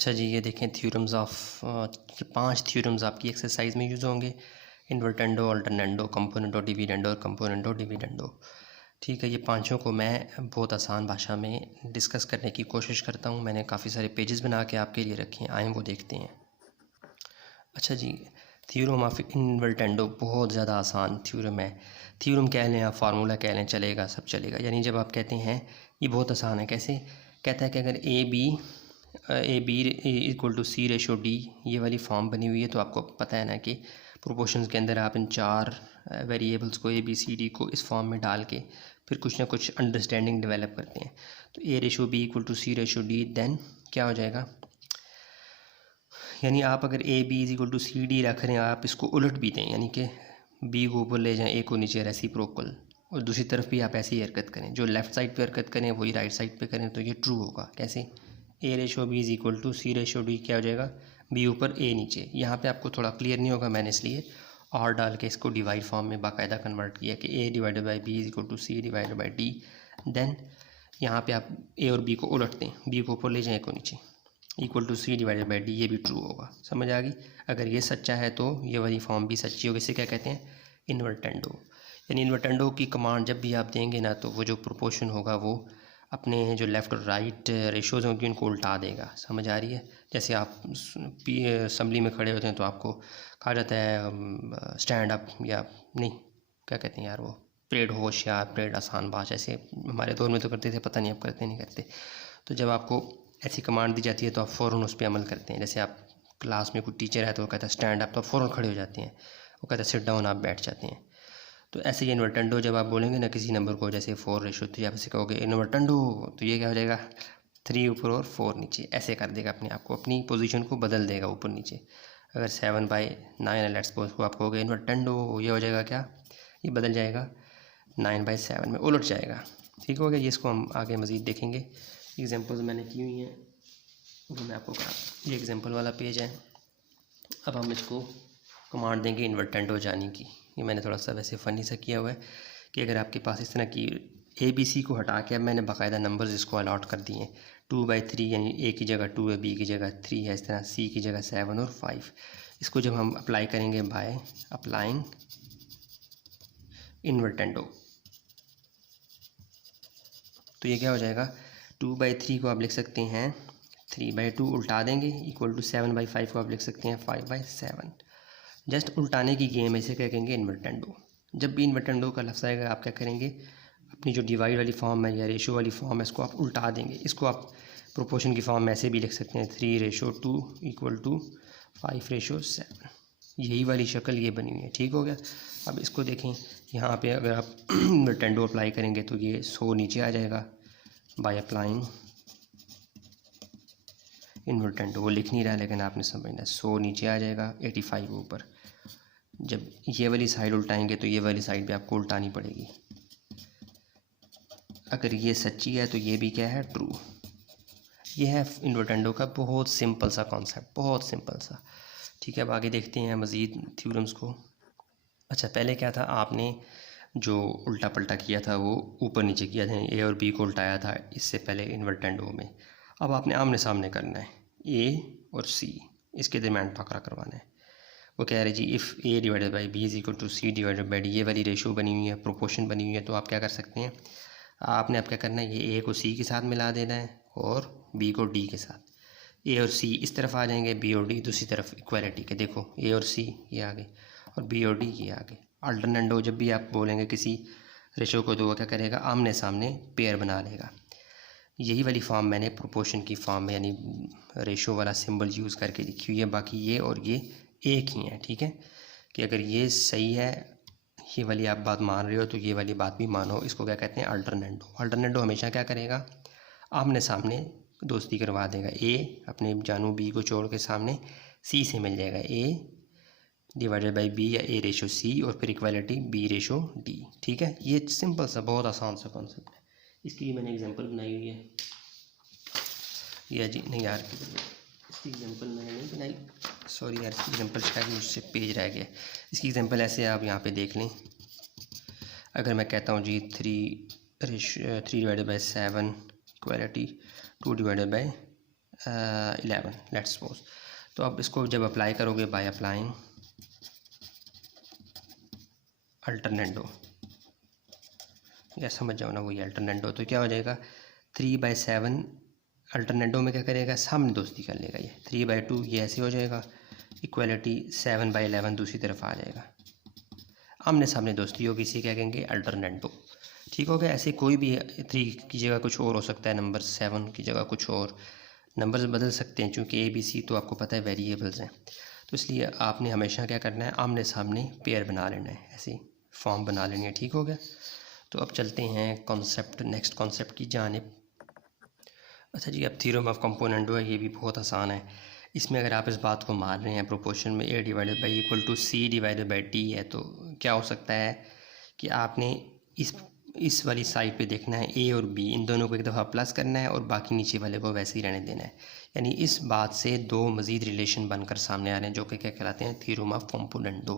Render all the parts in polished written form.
अच्छा जी, ये देखें थ्योरम्स ऑफ ये 5 थ्योरम्स आपकी एक्सरसाइज में यूज़ होंगे। इन्वर्टेंडो, अल्टरनेंडो, कंपोनेंटो, डिविडेंडो और कंपोनेंटो डिविडेंडो। ठीक है, ये पांचों को मैं बहुत आसान भाषा में डिस्कस करने की कोशिश करता हूँ। मैंने काफ़ी सारे पेजेस बना के आपके लिए रखे हैं, आएँ वो देखते हैं। अच्छा जी, थ्योरम ऑफ इन्वर्टेंडो बहुत ज़्यादा आसान थ्योरम है। थ्योरम कह लें आप, फार्मूला कह लें, चलेगा, सब चलेगा। यानी जब आप कहते हैं ये बहुत आसान है, कैसे कहता है कि अगर A B equal to C ratio D, ये वाली फॉर्म बनी हुई है, तो आपको पता है ना कि प्रोपोर्शंस के अंदर आप इन 4 वेरिएबल्स को ए बी सी डी को इस फॉर्म में डाल के फिर कुछ ना कुछ अंडरस्टैंडिंग डेवलप करते हैं। तो A ratio B equal to C ratio D, then क्या हो जाएगा, यानी आप अगर A B is equal to C D रख रहे हैं, आप इसको उलट भी दें, यानी कि बी को ऊपर ले जाएं, ए को नीचे, रेसिप्रोकल, और दूसरी तरफ भी आप ऐसी हरकत करें, जो लेफ़्ट साइड पे हरकत करें वही राइट साइड पे करें, तो ये ट्रू होगा। कैसे, A ratio B is equal to C ratio D, क्या हो जाएगा, बी ऊपर ए नीचे। यहाँ पे आपको थोड़ा क्लियर नहीं होगा, मैंने इसलिए और डाल के इसको डिवाइड फॉर्म में बाकायदा कन्वर्ट किया कि A divided by B is equal to C divided by D. Then यहाँ पे आप ए और बी को उलट दें, बी को ऊपर ले जाएँ, ए को नीचे, equal to C divided by D, ये भी ट्रू होगा। समझ आ गई। अगर ये सच्चा है तो ये वाली फॉर्म भी सच्ची होगी। इसे क्या कहते हैं, इन्वर्टेंडो। यानी इन्वर्टेंडो की कमांड जब भी आप देंगे ना, तो वो जो प्रोपोर्शन होगा वो अपने जो लेफ़्ट और राइट रेशोज़ होंगे उनको उल्टा देगा। समझ आ रही है। जैसे आप असम्बली में खड़े होते हैं तो आपको कहा जाता है स्टैंड अप, या नहीं क्या कहते हैं यार वो, परेड होश या परेड आसान बात, ऐसे हमारे दौर में तो करते थे, पता नहीं अब करते नहीं करते। तो जब आपको ऐसी कमांड दी जाती है तो आप फ़ौरन उस पर अमल करते हैं। जैसे आप क्लास में कोई टीचर है तो वो कहता है स्टैंड अप, तो आप फ़ौरन खड़े हो जाते हैं। वो कहता है सिट डाउन, आप बैठ जाते हैं। तो ऐसे ही इन्वर्टेंडो जब आप बोलेंगे ना किसी नंबर को, जैसे 4:3, आप इसे कहोगे इन्वर्टेंडो, तो ये क्या हो जाएगा, 3 ऊपर और 4 नीचे, ऐसे कर देगा अपने आप को, अपनी पोजीशन को बदल देगा ऊपर नीचे। अगर 7/9 है, लेट्स सपोज को आप कहोगे इन्वर्टेंडो, ये हो जाएगा क्या, ये बदल जाएगा 9/7 में, उलट जाएगा। ठीक हो गया। ये इसको हम आगे मज़ीद देखेंगे। एग्जांपल्स मैंने की हुई हैं वो मैं आपको करा, ये एग्जांपल वाला पेज है। अब हम इसको कमांड देंगे इन्वर्टेंडो जाने की। ये मैंने थोड़ा सा वैसे फ़नी सा किया हुआ है कि अगर आपके पास इस तरह की ए बी सी को हटा के अब मैंने बाकायदा नंबर्स इसको अलॉट कर दिए हैं। 2/3 यानी ए की जगह 2 है, बी की जगह 3 है, इस तरह सी की जगह 7 और 5। इसको जब हम अप्लाई करेंगे बाय अप्लाइंग इन्वर्टेंडो, तो ये क्या हो जाएगा, 2/3 को आप लिख सकते हैं 3/2, उल्टा देंगे, इक्वल टू 7/5 को आप लिख सकते हैं 5/7। जस्ट उल्टाने की गेम है, इसे क्या कहेंगे, इन्वर्टेंडो। जब भी इन्वर्टेंडो का लफ्ज़ आएगा आप क्या करेंगे, अपनी जो डिवाइड वाली फॉर्म है या रेशो वाली फॉर्म है इसको आप उल्टा देंगे। इसको आप प्रोपोर्शन की फॉर्म में ऐसे भी लिख सकते हैं 3:2 इक्वल टू 5:7। यही वाली शक्ल ये बनी हुई है। ठीक हो गया। अब इसको देखें, यहाँ पे अगर आप इन्वर्टेंडो अप्लाई करेंगे तो ये 100 नीचे आ जाएगा बाय अप्लाइंग इन्वर्टेंडो। वो लिख नहीं रहा लेकिन आपने समझना, 100 नीचे आ जाएगा, 85 ऊपर। जब ये वाली साइड उल्टाएंगे तो ये वाली साइड भी आपको उल्टानी पड़ेगी। अगर ये सच्ची है तो ये भी क्या है, ट्रू। ये है इन्वर्टेंडो का बहुत सिंपल सा कॉन्सेप्ट, बहुत सिंपल सा। ठीक है, अब आगे देखते हैं मज़ीद थ्योरम्स को। अच्छा, पहले क्या था, आपने जो उल्टा पल्टा किया था वो ऊपर नीचे किया था, ए और बी को उल्टाया था इससे पहले इन्वर्टेंडो में। अब आपने आमने सामने करना है, ए और सी, इसके दरमियान टकरा करवाना है। वो कह रहे जी if A divided by B is equal to C divided by D, ये वाली रेशो बनी हुई है, प्रोपोर्शन बनी हुई है। तो आप क्या कर सकते हैं, आपने अब क्या करना है, ये ए को सी के साथ मिला देना है और बी को डी के साथ। ए और सी इस तरफ आ जाएंगे, बी और डी दूसरी तरफ, इक्वालिटी के। देखो ए और सी ये आगे और बी और डी ये आगे। अल्टरनेंडो जब भी आप बोलेंगे किसी रेशो को तो वो क्या करेगा, आमने सामने पेयर बना लेगा। यही वाली फॉर्म मैंने प्रोपोर्शन की फॉर्म में यानी रेशो वाला सिंबल यूज़ करके लिखी हुई है। बाकी ये और ये एक ही है। ठीक है, कि अगर ये सही है, ये वाली आप बात मान रहे हो तो ये वाली बात भी मानो। इसको क्या कहते हैं, अल्टरनेंडो। अल्टरनेंडो हमेशा क्या करेगा, आमने सामने दोस्ती करवा देगा। ए अपने जानू बी को छोड़ के सामने सी से मिल जाएगा, ए डिवाइडेड बाई बी या ए रेशो सी, और फिर इक्वालिटी बी रेशो डी। ठीक है, ये सिंपल सा बहुत आसान सा कॉन्सेप्ट है। इसकी भी मैंने एग्जांपल बनाई हुई है। या जी नहीं यार, इसकी एग्जांपल मैंने नहीं बनाई, सॉरी यार, इसकी एग्जांपल शायद मुझसे पेज रह गया। इसकी एग्जांपल ऐसे आप यहाँ पे देख लें। अगर मैं कहता हूँ जी 3 divided by 7 equality 2 divided by 11 let's suppose. तो अब इसको जब अप्लाई करोगे बाय अप्लाइंग अल्टरनेंडो, या समझ जाओ ना, वही अल्टरनेंडो, तो क्या हो जाएगा 3/7 अल्टरनेंडो में क्या करेगा, सामने दोस्ती कर लेगा, ये 3/2 ये ऐसे हो जाएगा, इक्वलिटी 7/11 दूसरी तरफ आ जाएगा, आमने सामने दोस्ती होगी, इसे क्या कहेंगे अल्टरनेंडो। ठीक हो गया। ऐसे कोई भी 3 की जगह कुछ और हो सकता है, नंबर 7 की जगह कुछ और, नंबर्स बदल सकते हैं, चूँकि ABC तो आपको पता है वेरिएबल्स हैं, तो इसलिए आपने हमेशा क्या करना है, आमने सामने पेयर बना लेना है, ऐसी फॉर्म बना लेनी है। ठीक हो गया। तो अब चलते हैं कॉन्सेप्ट, नेक्स्ट कॉन्सेप्ट की जानिब। अच्छा जी, अब थ्योरम ऑफ कंपोनेंटो है, ये भी बहुत आसान है। इसमें अगर आप इस बात को मान रहे हैं प्रोपोर्शन में A/C/D है, तो क्या हो सकता है कि आपने इस वाली साइड पे देखना है A और B, इन दोनों को एक दफ़ा प्लस करना है और बाकी नीचे वाले को वैसे ही रहने देना है। यानी इस बात से दो मज़ीद रिलेशन बनकर सामने आ रहे हैं, जो कि क्या कहलाते हैं, थ्योरम ऑफ कंपोनेंटो।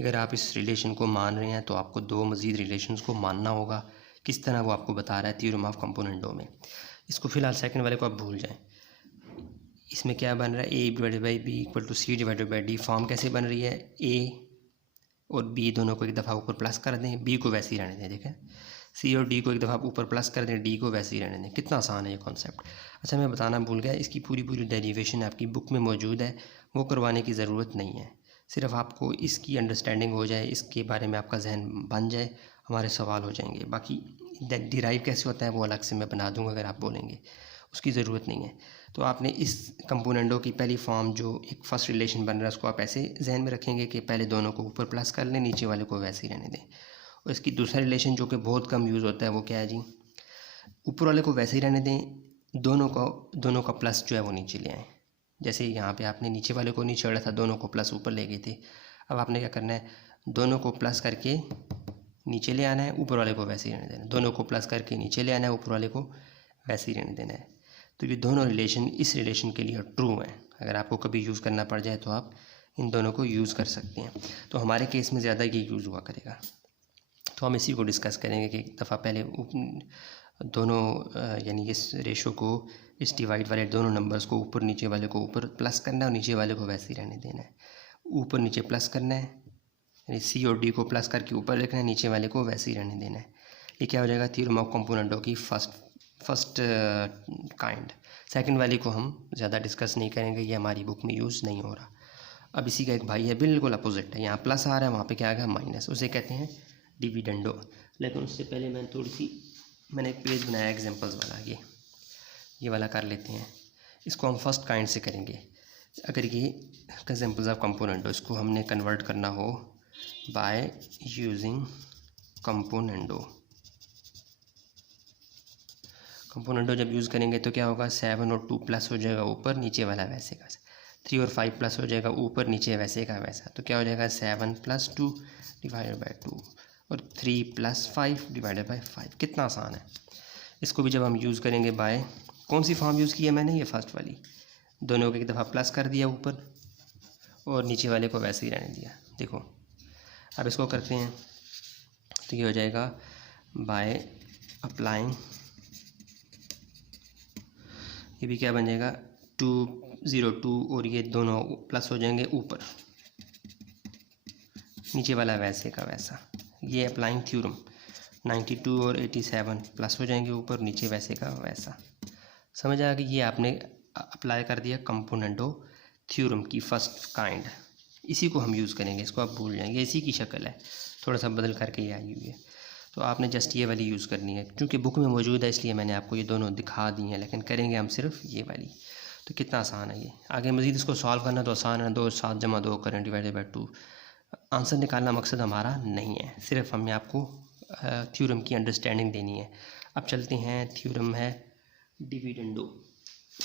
अगर आप इस रिलेशन को मान रहे हैं तो आपको दो मज़ीद रिलेशंस को मानना होगा। किस तरह वो आपको बता रहा है थ्योरम ऑफ कंपोनेंटो में। इसको फ़िलहाल सेकंड वाले को आप भूल जाएं। इसमें क्या बन रहा है, A/B = C/D। फॉर्म कैसे बन रही है, A और B दोनों को एक दफ़ा ऊपर प्लस कर दें, B को वैसे ही रहने दें। देखें, C और D को एक दफ़ा ऊपर प्लस कर दें, D को वैसे ही रहने दें। कितना आसान है ये कॉन्सेप्ट। अच्छा, मैं बताना भूल गया, इसकी पूरी डेरिवेशन आपकी बुक में मौजूद है, वो करवाने की ज़रूरत नहीं है। सिर्फ आपको इसकी अंडरस्टैंडिंग हो जाए, इसके बारे में आपका जहन बन जाए, हमारे सवाल हो जाएंगे। बाकी डिराइव कैसे होता है वो अलग से मैं बना दूंगा, अगर आप बोलेंगे, उसकी ज़रूरत नहीं है। तो आपने इस कंपोनेंटो की पहली फॉर्म जो एक फ़र्स्ट रिलेशन बन रहा है, उसको आप ऐसे जहन में रखेंगे कि पहले दोनों को ऊपर प्लस कर लें, नीचे वाले को वैसे ही रहने दें। और इसकी दूसरा रिलेशन जो कि बहुत कम यूज़ होता है, वो क्या है जी, ऊपर वाले को वैसे ही रहने दें, दोनों का प्लस जो है वो नीचे ले आएँ। जैसे यहाँ पे आपने नीचे वाले को नीचे छोड़ा था, दोनों को प्लस ऊपर ले गए थे। अब आपने क्या करना है, दोनों को प्लस करके नीचे ले आना है, ऊपर वाले को वैसे ही रहने देना। दोनों को प्लस करके नीचे ले आना है, ऊपर वाले को वैसे ही रहने देना है। तो ये दोनों रिलेशन इस रिलेशन के लिए ट्रू हैं। अगर आपको कभी यूज़ करना पड़ जाए तो आप इन दोनों को यूज़ कर सकते हैं। तो हमारे केस में ज़्यादा ये यूज़ हुआ करेगा, तो हम इसी को डिस्कस करेंगे कि एक दफ़ा पहले दोनों यानी इस रेशो को, इस डिवाइड वाले दोनों नंबर्स को ऊपर नीचे वाले को ऊपर प्लस करना है और नीचे वाले को वैसे ही रहने देना है। ऊपर नीचे प्लस करना है, यानी C और D को प्लस करके ऊपर लिखना है, नीचे वाले को वैसे ही रहने देना है। ये क्या हो जाएगा, थ्योरम ऑफ कंपोनेंटो की फर्स्ट काइंड। सेकंड वाली को हम ज़्यादा डिस्कस नहीं करेंगे, ये हमारी बुक में यूज़ नहीं हो रहा। अब इसी का एक भाई है, बिल्कुल अपोजिट है, यहाँ प्लस आ रहा है, वहाँ पे क्या आ गया माइनस, उसे कहते हैं डिविडेंडो। लेकिन उससे पहले मैंने एक पेज बनाया एग्जांपल्स वाला, ये वाला कर लेते हैं। इसको हम फर्स्ट काइंड से करेंगे। अगर ये एग्जांपल्स ऑफ कंपोनेंटो, इसको हमने कन्वर्ट करना हो बाय यूजिंग कंपोनेंटो जब यूज़ करेंगे तो क्या होगा, 7 और 2 प्लस हो जाएगा ऊपर, नीचे वाला वैसे का 3 और 5 प्लस हो जाएगा ऊपर, नीचे वैसे का वैसा। तो क्या हो जाएगा, 7 + 2 / 2 और 3 + 5 / 5। कितना आसान है। इसको भी जब हम यूज़ करेंगे बाय, कौन सी फॉर्म यूज़ की है मैंने, ये फर्स्ट वाली, दोनों को एक दफ़ा प्लस कर दिया ऊपर और नीचे वाले को वैसे ही रहने दिया। देखो, अब इसको करते हैं तो ये हो जाएगा बाय अप्लाइंग, ये भी क्या बन जाएगा 202 और ये दोनों प्लस हो जाएंगे ऊपर, नीचे वाला वैसे का वैसा। ये अप्लाइंग थ्योरम, 92 और 87 प्लस हो जाएंगे ऊपर, नीचे वैसे का वैसा। समझ आ गई। ये आपने अप्लाई कर दिया कंपोनेंटो थ्योरम की फर्स्ट काइंड। इसी को हम यूज़ करेंगे, इसको आप भूल जाएंगे, इसी की शक्ल है, थोड़ा सा बदल करके ये आई हुई है। तो आपने जस्ट ये वाली यूज़ करनी है, क्योंकि बुक में मौजूद है इसलिए मैंने आपको ये दोनों दिखा दी हैं, लेकिन करेंगे हम सिर्फ ये वाली। तो कितना आसान है ये। आगे मज़ीद इसको सॉल्व करना तो आसान है, 2 7 + 2 करें /2। आंसर निकालना मकसद हमारा नहीं है, सिर्फ हमें आपको थ्योरम की अंडरस्टैंडिंग देनी है। अब चलते हैं, थ्योरम है डिविडेंडो,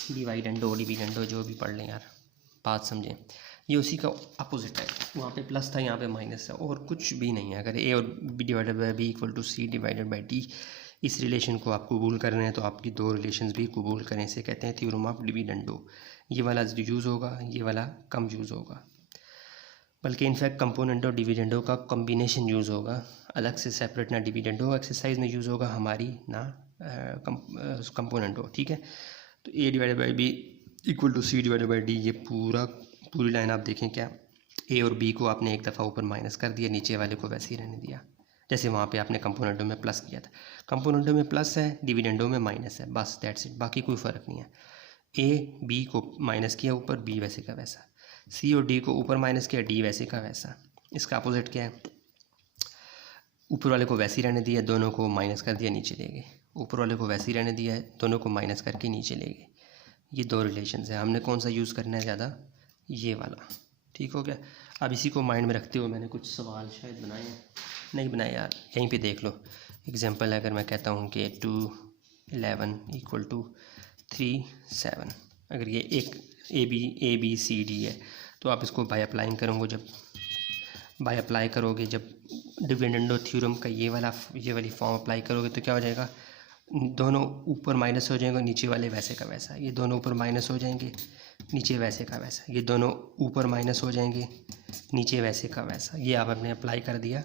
डिविडेंडो जो भी पढ़ लें यार, बात समझें। ये उसी का अपोजिट है, वहाँ पे प्लस था, यहाँ पे माइनस है, और कुछ भी नहीं है। अगर A और B/B = C/D, इस रिलेशन को आप कबूल कर रहे हैं तो आपकी दो रिलेशंस भी कबूल करें, इसे कहते हैं थ्योरम ऑफ डिविडेंडो। ये वाला यूज़ होगा, ये वाला कम यूज़ होगा, बल्कि इनफैक्ट कंपोनेंटो डिविडेंडो का कॉम्बिनेशन यूज़ होगा, अलग से सेपरेट ना डिविडेंडो एक्सरसाइज में यूज़ होगा हमारी, ना कंपोनेंटो। ठीक है, तो A/B equal to C divided by D. ये पूरी लाइन आप देखें, क्या ए और बी को आपने एक दफ़ा ऊपर माइनस कर दिया, नीचे वाले को वैसे ही रहने दिया जैसे वहाँ पे आपने कंपोनेंटों में प्लस किया था। कंपोनेंटों में प्लस है, डिविडेंडों में माइनस है, बस दैट्स इट, बाकी कोई फ़र्क नहीं है। ए बी को माइनस किया ऊपर, बी वैसे का वैसा। सी और डी को ऊपर माइनस किया, डी वैसे का वैसा। इसका अपोजिट क्या है, ऊपर वाले को वैसे ही रहने दिया, दोनों को माइनस कर दिया, नीचे ले गए। ऊपर वाले को वैसे ही रहने दिया है, दोनों को माइनस करके नीचे ले गए। ये दो रिलेशन है, हमने कौन सा यूज़ करना है ज़्यादा, ये वाला। ठीक हो गया। अब इसी को माइंड में रखते हुए मैंने कुछ सवाल शायद बनाए हैं, नहीं बनाए यार, यहीं पे देख लो। एग्जांपल अगर मैं कहता हूँ कि 2 11 इक्वल टू 3 7, अगर ये एक ए बी सी डी है तो आप इसको बाय अप्लाइंग करोगे, जब बाय अप्लाई करोगे, जब डिविडेंडो थ्योरम का ये वाली फॉर्म अप्लाई करोगे तो क्या हो जाएगा, दोनों ऊपर माइनस हो जाएंगे, नीचे वाले वैसे का वैसा। ये दोनों ऊपर माइनस हो जाएंगे, नीचे वैसे का वैसा। ये दोनों ऊपर माइनस हो जाएंगे, नीचे वैसे का वैसा। ये आपने अप्लाई कर दिया,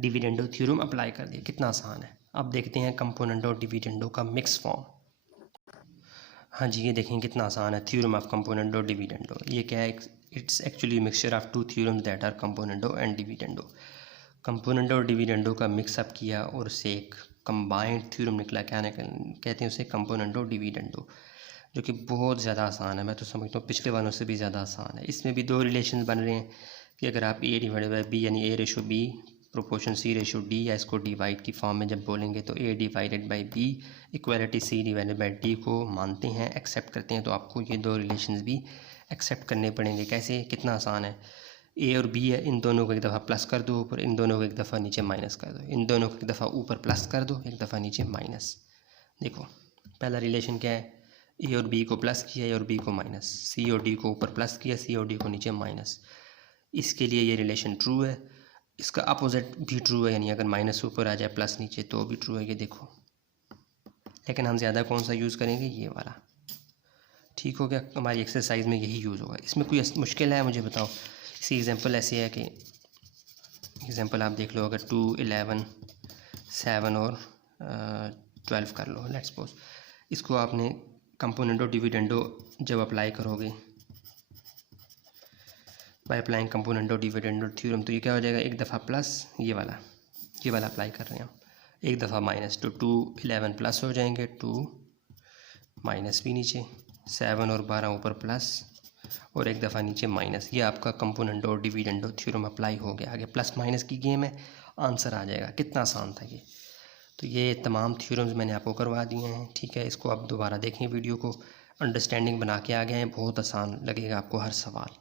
डिविडेंडो थ्योरम अप्लाई कर दिया। कितना आसान है। अब देखते हैं कंपोनेंट और डिविडेंडो का मिक्स फॉर्म। हाँ जी, ये देखें कितना आसान है। थ्योरम ऑफ कंपोनेंट और डिविडेंडो, ये क्या है, it's actually mixture of two theorems that are componendo and dividendo. Componendo और डिविडेंडो का मिक्सअप किया और उससे एक कंबाइंड थ्योरम निकला। क्या कहते हैं उसे, कंपोनेंटो डिविडेंडो, जो कि बहुत ज़्यादा आसान है। मैं तो समझता हूँ पिछले वालों से भी ज़्यादा आसान है। इसमें भी दो रिलेशन बन रहे हैं कि अगर आप ए डिवाइडेड बाई बी यानी A ratio B proportion C ratio D, या इसको डिवाइड की फॉर्म में जब बोलेंगे तो A divided by B equality C divided by D को मानते हैं, एक्सेप्ट करते हैं, तो आपको ये दो रिलेशंस भी एक्सेप्ट करने पड़ेंगे। कैसे, कितना आसान है। ए और बी है, इन दोनों को एक दफ़ा प्लस कर दो ऊपर, इन दोनों को एक दफ़ा नीचे माइनस कर दो, इन दोनों को एक दफ़ा ऊपर प्लस कर दो, एक दफ़ा नीचे माइनस। देखो पहला रिलेशन क्या है, ए और बी को प्लस किया, ए और बी को माइनस, सी और डी को ऊपर प्लस किया, सी और डी को नीचे माइनस। इसके लिए ये रिलेशन ट्रू है। इसका अपोजिट भी ट्रू है, यानी अगर माइनस ऊपर आ जाए प्लस नीचे तो भी ट्रू है। ये देखो, लेकिन हम ज़्यादा कौन सा यूज़ करेंगे, ये वाला। ठीक हो गया, हमारी एक्सरसाइज में यही यूज़ होगा। इसमें कोई मुश्किल है मुझे बताओ। इसी एग्जांपल ऐसे है कि एग्जांपल आप देख लो, अगर 2 11 7 और 12 कर लो, लेट्स सपोज। इसको आपने कंपोनेंटो डिविडेंडो जब अप्लाई करोगे, बाय अप्लाइंग कंपोनेंटो डिविडेंडो थ्योरम, तो ये क्या हो जाएगा, एक दफ़ा प्लस, ये वाला अप्लाई कर रहे हैं हम, एक दफ़ा माइनस, तो 2 11 प्लस हो जाएंगे, 2 माइनस भी नीचे, 7 और 12 ऊपर प्लस, और एक दफ़ा नीचे माइनस। ये आपका कंपोनेंटो और डिविडेंडो थ्योरम अप्लाई हो गया। आगे प्लस माइनस की गेम है, आंसर आ जाएगा। कितना आसान था ये। तो ये तमाम थ्योरम्स मैंने आपको करवा दिए हैं। ठीक है, इसको आप दोबारा देखें वीडियो को, अंडरस्टैंडिंग बना के आ गए हैं, बहुत आसान लगेगा आपको हर सवाल।